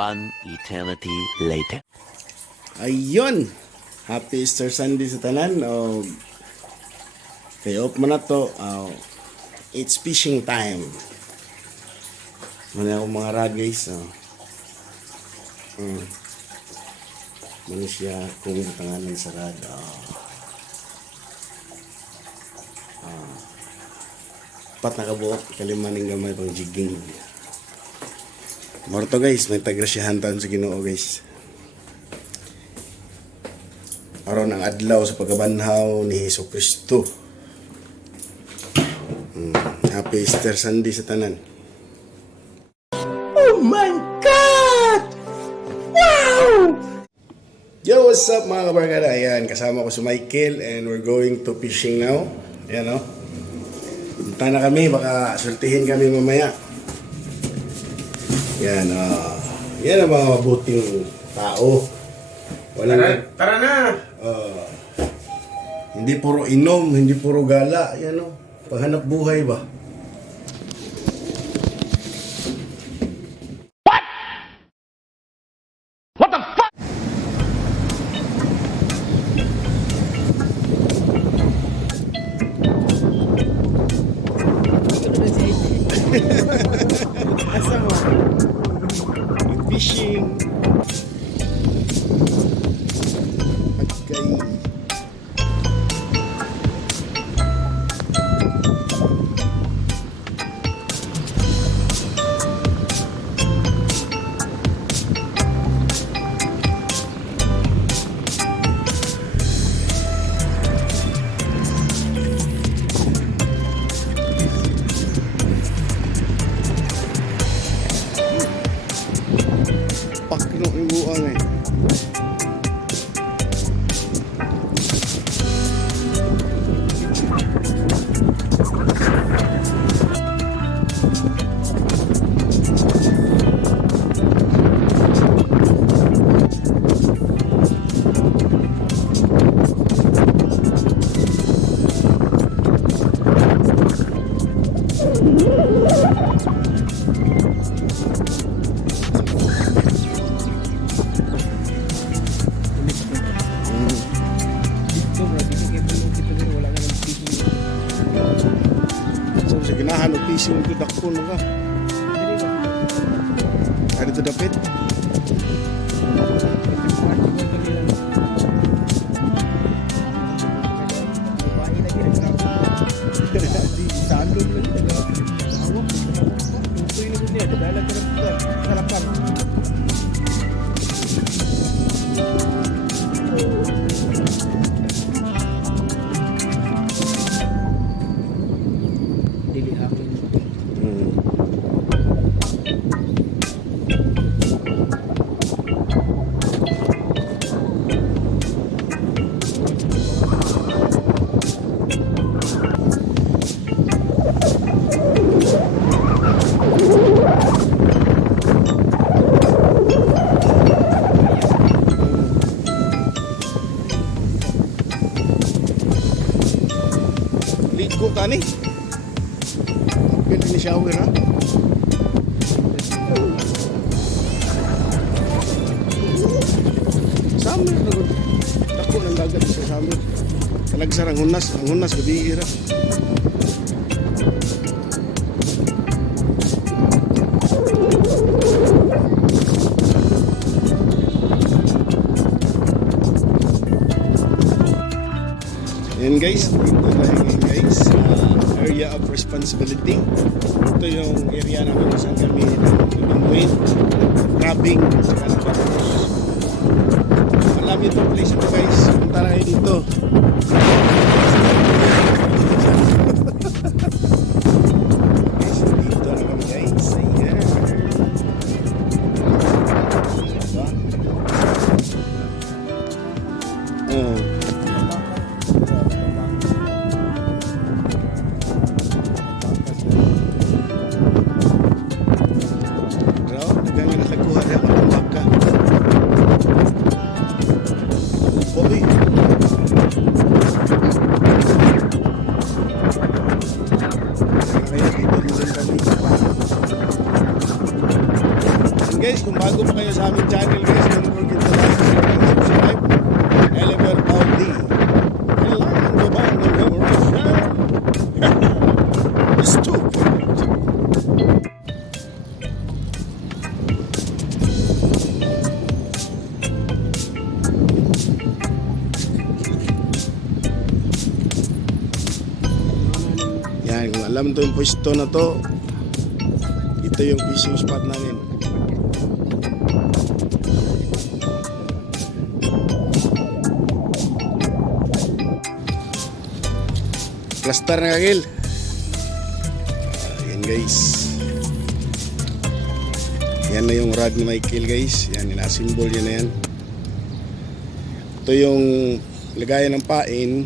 One eternity later. Ayun! Happy Easter Sunday sa tanan. Kay off mo na to. It's fishing time. Muna akong mga ragays. Muna siya kung tanganan sa rad. Pat nakabuok. Kalimaning gamay pang jigging. Morto guys, may tagrasyahan taon sa Ginoo guys. Aron ang adlaw sa pagkabanhaw ni Hesus Kristo. Happy Easter Sunday sa tanan. Oh my God! Wow! Yo, what's up mga kabarkada? Ayan, kasama ko si Michael and we're going to fishing now. Ayan o. Punta na kami, baka sultihin kami mamaya. Yan, yan ang mga mabuting tao. Tara na! Hindi puro inom, hindi puro gala. Yan o, paghanap buhay ba? What the fuck? Asa mo? Fishing. Pagkay. Pakno yung buang eh. So sa ginahan og fishing to dakpo no ka. Ari to dapit. Ligo ka ni. Pwede ni shower ha. Summer na rin. Tako ng dagat sa summer. Talagsar ang hunas gabi ira. Yan guys, dito tayo ngayon guys, area of responsibility. Ito yung area namin kung saan kami nag-win, grabbing, saka nag-focus. Alam nyo itong place ito guys, punta na kayo dito. Guys, dito na kami guys. Ayan. Diba? Guys, kung bago pa kayo sa Yan, kung alam to yung pwesto na to, ito yung fishing spot namin. Cluster na kagil. Yan guys. Yan na yung rod ni Michael guys. Yan, sinasimbol yun na yan. Ito yung lagayan ng pain.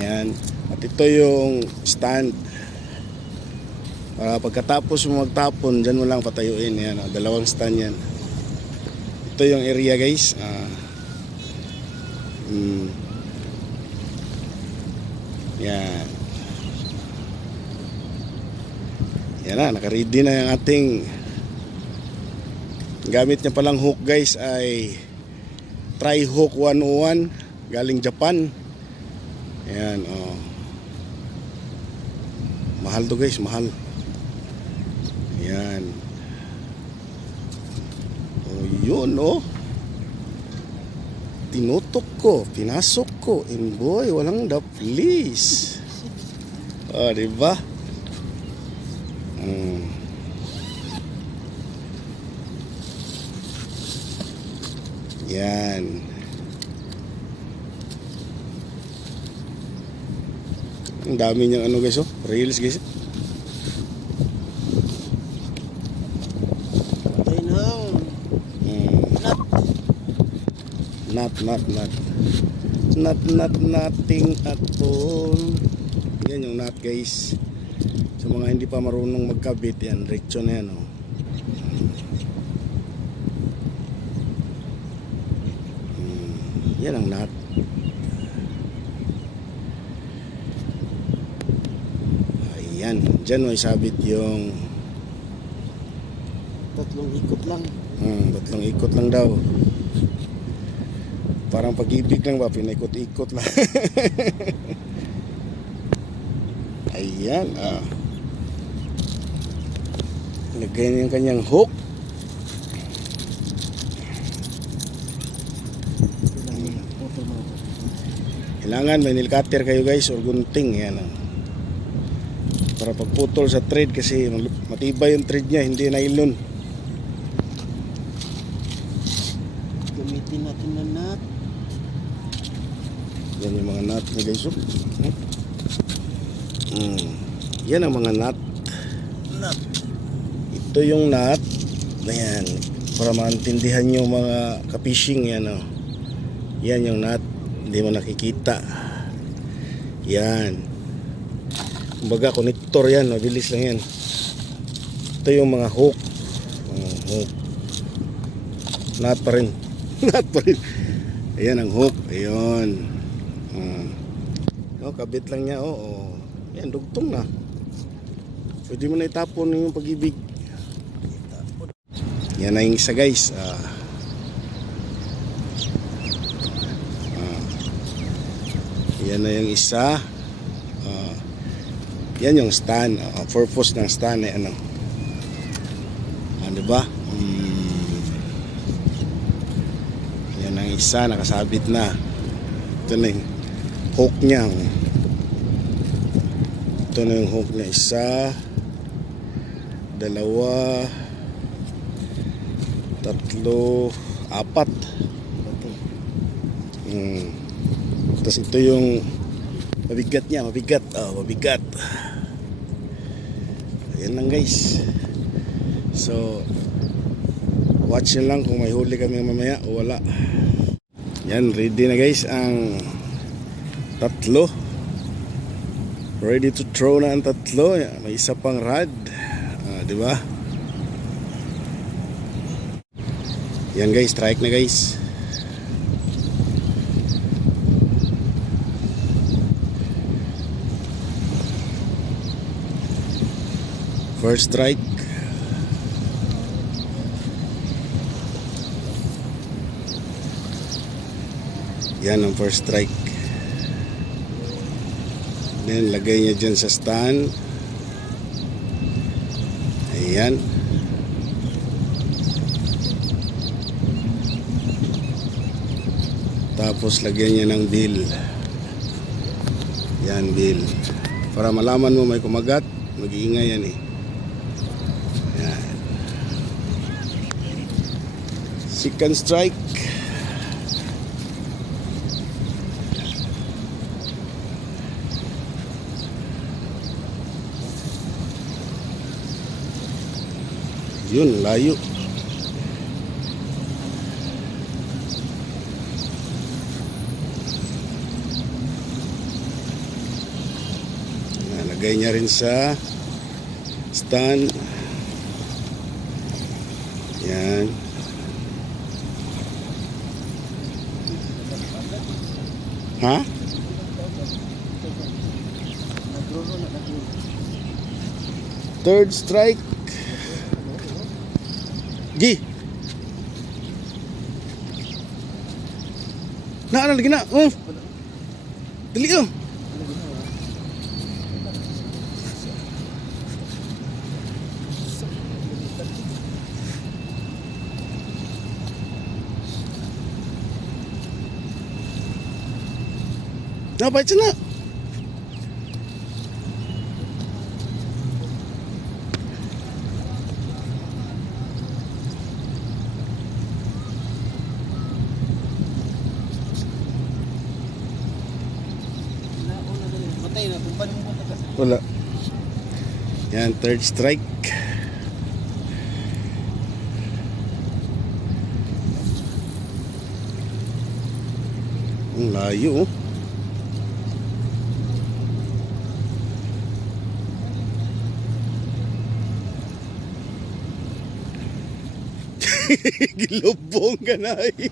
Yan. At ito yung stand. Para pagkatapos mo magtapon, dyan mo lang patayuin. Yan, dalawang stand yan. Ito yung area guys. Yan. Yan na, naka-ready na yung ating gamit niya palang hook guys ay Tri-Hook 101 galing Japan. Yan, oh. Mahal to guys, mahal. Yan. Oh, yun oh. Tinutok ko, pinasok ko, and boy, walang daplis. Oh, diba? Yan. Ang dami niyang ano guys, oh, reels guys. Patay na. Nothing at all. Yan yung nut guys. Sa mga hindi pa marunong magkabit, yan, diretso na yan oh. Yan ang nut. Ayan, dyan mo isabit yung Tatlong ikot lang. tatlong ikot lang daw. Parang pag-ibig lang ba, pinaikot-ikot lang. Ayan, lagay niya yung kanyang hook. Kailangan may nail cutter kayo guys or gunting. Yan, para pagputol sa thread kasi matibay yung thread niya, hindi nylon. Gamitin natin na nut. Yan yung mga nut ni guys. Yan ang mga nut. Ito yung nut. Ayan, para maintindihan nyo mga ka-fishing. Yan, oh. Yan yung nut. Hindi mo nakikita. Yan. Kumbaga connector yan. Mabilis lang yan. Ito yung mga hook. Hook. Nut pa rin. Nut pa rin. Ayan ang hook. Ayun. Kabit lang niya. Oh. Yan, dugtong na. Pwede mo na itapon yung pag-ibig. Yan na yung isa guys. Yan na yung isa. Yan yung stand. Purpose ng stand ay ano. Diba? Yan ang isa. Nakasabit na. Ito na yung hook niya. Ito na yung hook niya. Isa. Dalawa. Tatlo. Apat. Tapos ito yung mabigat niya. Mabigat. Mabigat. Ayan lang guys. So watch nyo lang kung may huli kami mamaya o wala. Yan, ready na guys ang tatlo. Ready to throw na ang tatlo. May isa pang rod. Diba? Yan guys, strike na guys. First strike. Yan ang first strike. Then lagay niya dyan sa stand. Ayan. Tapos lagyan niya ng bill. Yan, bill. Para malaman mo may kumagat, mag-iingay yan eh. Yan. Second strike. Yun, layo. Lagay niya rin sa stand. Yan. Ha? Third strike. Gi. Na lagi na. Oh. Dali oh. Napay siya na. Matay na, kung paano mo ka. Wala. Yan, third strike. Ang layo oh. Gilubong ka na eh.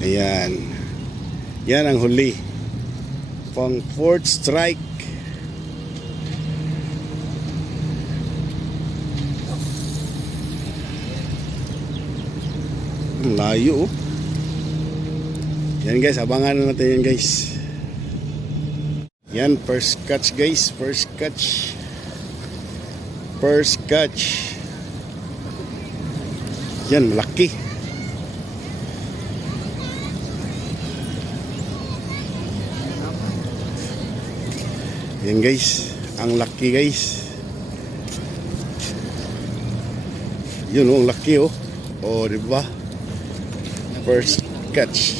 Ayan. Yan ang huli. Pang fourth strike. Ang layo oh. Yan guys, abangan na natin yan guys. Yan, first catch guys. First catch. First catch. Yan, malaki. Yan guys, ang laki guys. Yun oh, ang laki oh. Oh, di ba? First catch.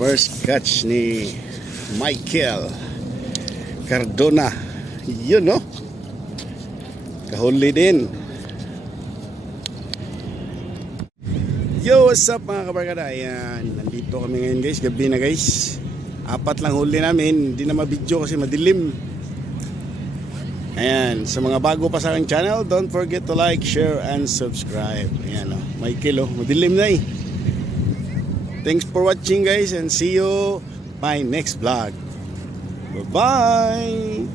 First catch ni Michael Cardona. Yun oh. Kahuli din. Yo, what's up mga kabarkada? Ayan, nandito kami ngayon guys, gabi na guys. 4 lang huli namin, hindi na mabidyo kasi madilim. Ayan, sa mga bago pa sa aking channel, don't forget to like, share, and subscribe. Ayan o, Michael o, madilim na eh. Thanks for watching guys and see you my next vlog. Bye-bye!